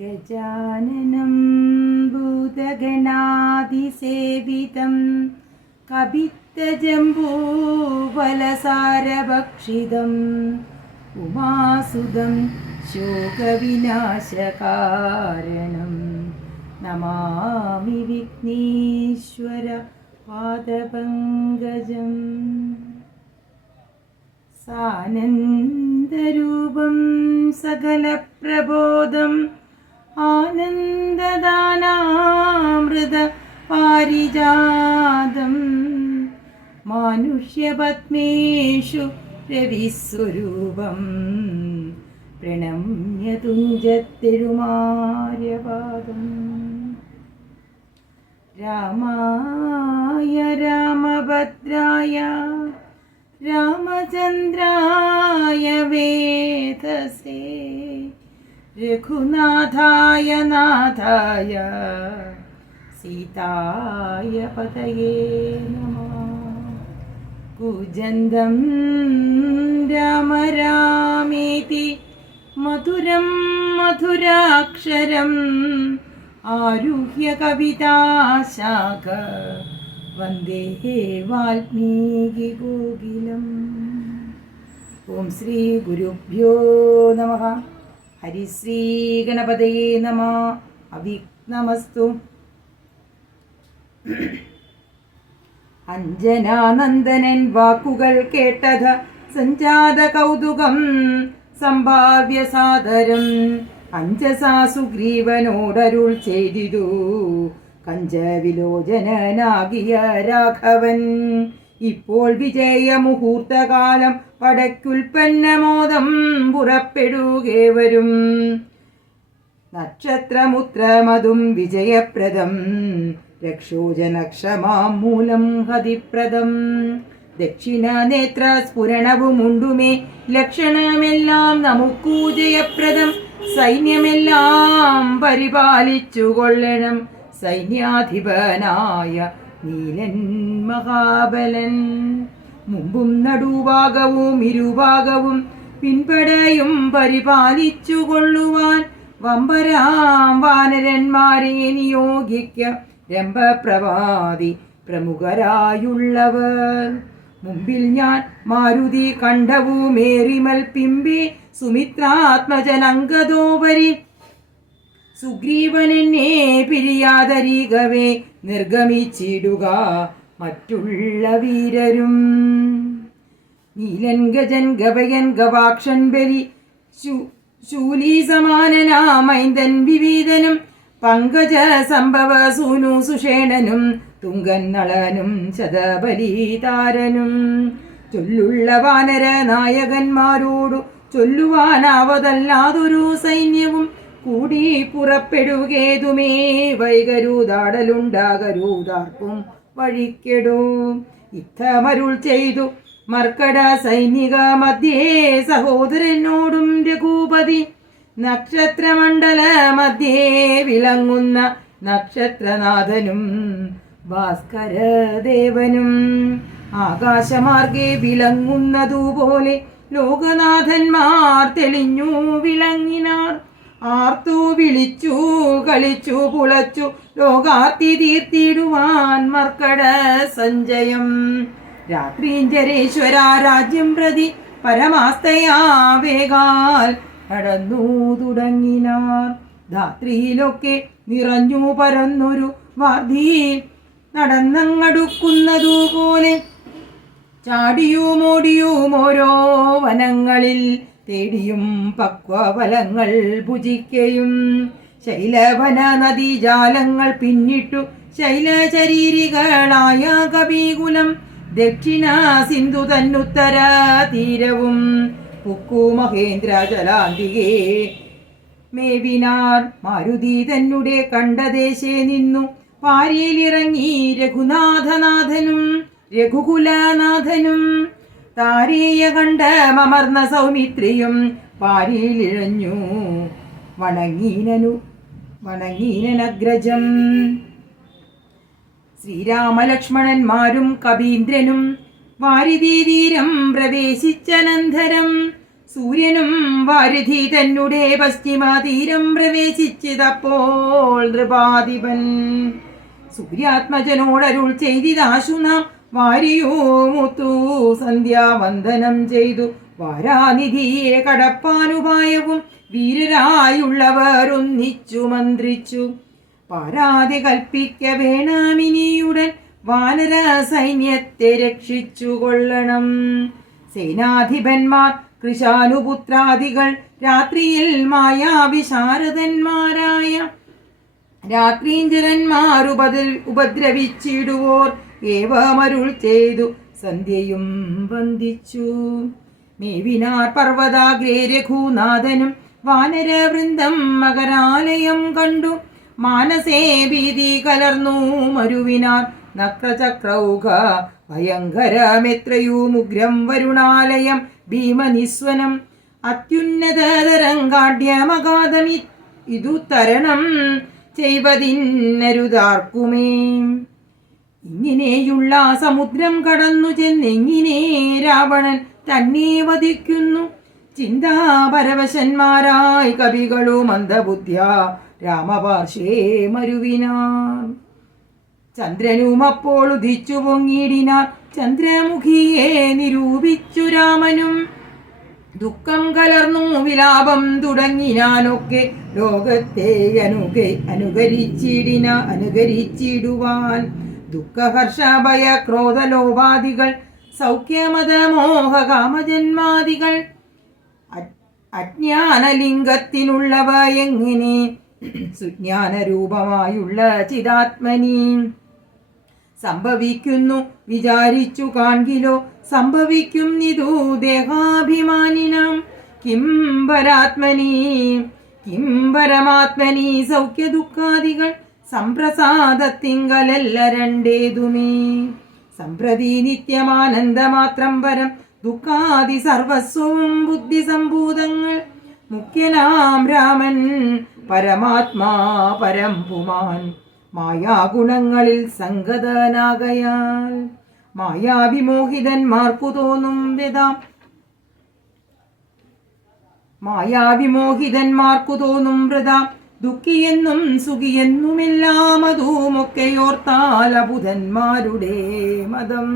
ഗജാനനം ഭൂതഗണാതിസേവിതം കപിത്തജംബൂഫലസാരഭക്ഷിതം ഉമാസുതം ശോകവിനാശകാരണം നമാമി വിഘ്നേശ്വര പാദപങ്കജം. സാനന്ദരൂപം സകലപ്രബോധം ആനന്ദദാനാമൃത പാരിജാതം മാനുഷ്യപത്മേഷു രവിസ്വരൂപം പ്രണമ്യ തുഞ്ചത്തെഴുമാര്യപാദം. രാമായ രാമഭദ്രായ രാമചന്ദ്രായ വേധസേ രഘുനാഥായ നാഥായ സീതായ പതയേ നമഃ. കൂജന്തം രാമ രാമേതി മധുരം മധുരാക്ഷരം ആരുഹ്യ കവിതാശാഖ വന്ദേ വാൽമീകി കോകിലം. ഓം ശ്രീ ഗുരുഭ്യോ നമഃ. ഹരിശ്രീ ഗണപതയേ നമഃ. അവിഘ്നമസ്തു. അഞ്ജനാനന്ദനൻ വാക്കുകൾ കേട്ടത് സഞ്ജാത കൗതുകം സംഭാവ്യ സാദരം അഞ്ജസാ സുഗ്രീവനോടരുൾ ചെയ്തിതു കഞ്ചവിലോചനാകിയ രാഘവൻ. ഇപ്പോൾ വിജയമുഹൂർത്തകാലം പടയ്ക്കുൽപ്പന്നമോദം പുറപ്പെടുകേവരും നക്ഷത്രമുത്രമതും വിജയപ്രദം രക്ഷോജനക്ഷമാം മൂലം ഹതിപ്രദം. ദക്ഷിണ നേത്ര സ്ഫുരണവുമുണ്ടുമേ ലക്ഷണമെല്ലാം നമുക്കു ജയപ്രദം. സൈന്യമെല്ലാം പരിപാലിച്ചു കൊള്ളണം സൈന്യാധിപനായ നീലൻ മഹാബലൻ. മുമ്പും നടുഭാഗവും ഇരുഭാഗവും പിൻപടയും പരിപാലിച്ചു കൊള്ളുവാൻ വമ്പരാം വാനരന്മാരെ നിയോഗിക്ക രംഭപ്രവാദി പ്രമുഖരായുള്ളവർ. മുമ്പിൽ ഞാൻ മാരുതി കണ്ഠവുമേറിമൽ പിമ്പി സുമിത്രാത്മജനങ്കതോപരി സുഗ്രീവനെന്നെ പിരിയാതരികവേ നിർഗമിച്ചിടുക മറ്റുള്ള വീരരും. നീലൻ ഗജൻ ഗവയൻ ഗവാക്ഷൻ ബലി ശൂലി സമാനനാമൈന്ദൻ വിവീതനും പങ്കജ സംഭവ സൂനു സുഷേണനും തുങ്കൻ നളനും ശതബലിതാരനും ചൊല്ലുള്ള വാനര നായകന്മാരോടു ചൊല്ലുവാനാവതല്ലാതൊരു സൈന്യവും കൂടി പുറപ്പെടുകേതുമേ വൈകരുതാടലുണ്ടാകരുതാർക്കും വഴിക്കെടോ. യുദ്ധമരുൾ ചെയ്തു മർക്കട സൈനിക മധ്യേ സഹോദരനോടും രഘുപതി നക്ഷത്രമണ്ഡല മധ്യേ വിളങ്ങുന്ന നക്ഷത്രനാഥനും ഭാസ്കരദേവനും ആകാശമാർഗെ വിളങ്ങുന്നതുപോലെ ലോകനാഥന്മാർ തെളിഞ്ഞു വിളങ്ങിനാർ. ആർത്തു വിളിച്ചു കളിച്ചു പുളച്ചു ലോകാർത്തി തീർത്തിടുവാൻ മർക്കട സഞ്ജയം. രാത്രീഞ്ചരേശ്വര രാജ്യം പ്രതി പരമാസ്തയാ വേഗാൽ കടന്നു തുടങ്ങിനാർ. ധാത്രിയിലൊക്കെ നിറഞ്ഞു പരന്നൊരു വാർധി നടന്നങ്ങടുക്കുന്നതുപോലെ ചാടിയുമോടിയും ഓരോ വനങ്ങളിൽ തേടിയും പക്വഫലങ്ങൾ ഭുജിക്കയും ശൈലവന നദീജാലങ്ങൾ പിന്നിട്ടു ശൈലശരീരികളായ കപികുലം ദക്ഷിണ സിന്ധു തന്നുത്തര തീരവും പുക്കു മഹേന്ദ്ര ജലാന്തികേ മേവിനാർ. മാരുതി തന്നെ കണ്ടദേശേ നിന്നു പാരിയിലിറങ്ങി രഘുനാഥനാഥനും രഘുകുലനാഥനും താരീയ കണ്ട മമർന്ന സൗമിത്രിയും പാരിയിലിഴഞ്ഞു വണങ്ങീനനഗ്രജം. ശ്രീരാമലക്ഷ്മണന്മാരും കപീന്ദ്രനും വാരിതീതീരം പ്രവേശിച്ചനന്തരം സൂര്യനും വാരിധി തന്നെ പശ്ചിമ തീരം പ്രവേശിച്ചതപ്പോൾ നൃപാധിപൻ സൂര്യാത്മജനോടരുൾ ചെയ്തിതാശു നാം വാരിയോ മുത്തു സന്ധ്യാവന്ദനം ചെയ്തു വാരാനിധിയെ കടപ്പാനുപായവും വീരരായുള്ളവർ ഒന്നിച്ചു മന്ത്രിച്ചു. പാരാതെ കൽപ്പിക്ക വേണമിനിയുടൻ വാനര സൈന്യത്തെ രക്ഷിച്ചു കൊള്ളണം. സേനാധിപന്മാർ കൃശാനുപുത്രാദികൾ രാത്രിയിൽ മായാവിശാരദന്മാരായ രാത്രീഞ്ചരന്മാർ ഉപദ്രവിച്ചിടുവോർ ഏവമരുൾ ചെയ്തു സന്ധ്യയും വന്ദിച്ചു. മേവിനാർ പർവ്വതാഗ്രേ രഘുനാഥനും വാനരവൃന്ദം മകരാലയം കണ്ടു. മാനസേ ഭീതി കലർന്നു മരുവിനാർ നക്രചക്രൗഘ ഭയങ്കരമെത്രയും ഉഗ്രം വരുണാലയം ഭീമനിസ്വനം അത്യുന്നതരങ്കാഢ്യമഗാധമി ഇതു തരണം ചെയ്വതിന്നരുതാർക്കുമേ. ഇങ്ങനെയുള്ള സമുദ്രം കടന്നു ചെന്നെങ്ങിനെ രാവണൻ തന്നെ വധിക്കുന്നു. ചിന്താപരവശന്മാരായി കവികളു മന്ദബുദ്ധ്യ രാമപാർശ്വേ മരുവിനാർ. ചന്ദ്രനും അപ്പോൾ ഉദിച്ചു പൊങ്ങിടിനാർ. ചന്ദ്രമുഖിയെ നിരൂപിച്ചു രാമനും. ദുഃഖം കലർന്നു വിലാപം തുടങ്ങിനാനൊക്കെ ലോകത്തെ അനുകരിച്ചിടുവാൻ. ദുഃഖഹർഷഭയ ക്രോധലോപാദികൾ സൗഖ്യമതമോഹ കാമജന്മാദികൾ അജ്ഞാനലിംഗത്തിനുള്ളവ എങ്ങനെ സുജ്ഞാനരൂപമായുള്ള ചിദാത്മനി സംഭവിക്കുന്നു വിചാരിച്ചു കാൺകിലോ സംഭവിക്കും നിതു ദേഹാഭിമാനിനാം. കിം പരമാത്മനി സൗഖ്യ ദുഃഖാദികൾ സംപ്രസാദത്തിങ്കലല്ല രണ്ടേതുമേ. സംപ്രതി നിത്യമാനന്ദമാത്രം പരം ദുഃഖാദി സർവസ്വവും ബുദ്ധിസംഭൂതങ്ങൾ. മുഖ്യനാം രാമൻ പരമാത്മാ പരം പുമാൻ മായാഗുണങ്ങളിൽ സംഗതനാകയാൽ മായാവിമോഹിതന്മാർക്കു തോന്നും വൃത ദുഃഖിയെന്നും സുഖിയെന്നുമെല്ലാം അതുമൊക്കെയോർത്താൽ അബുധന്മാരുടെ മതം.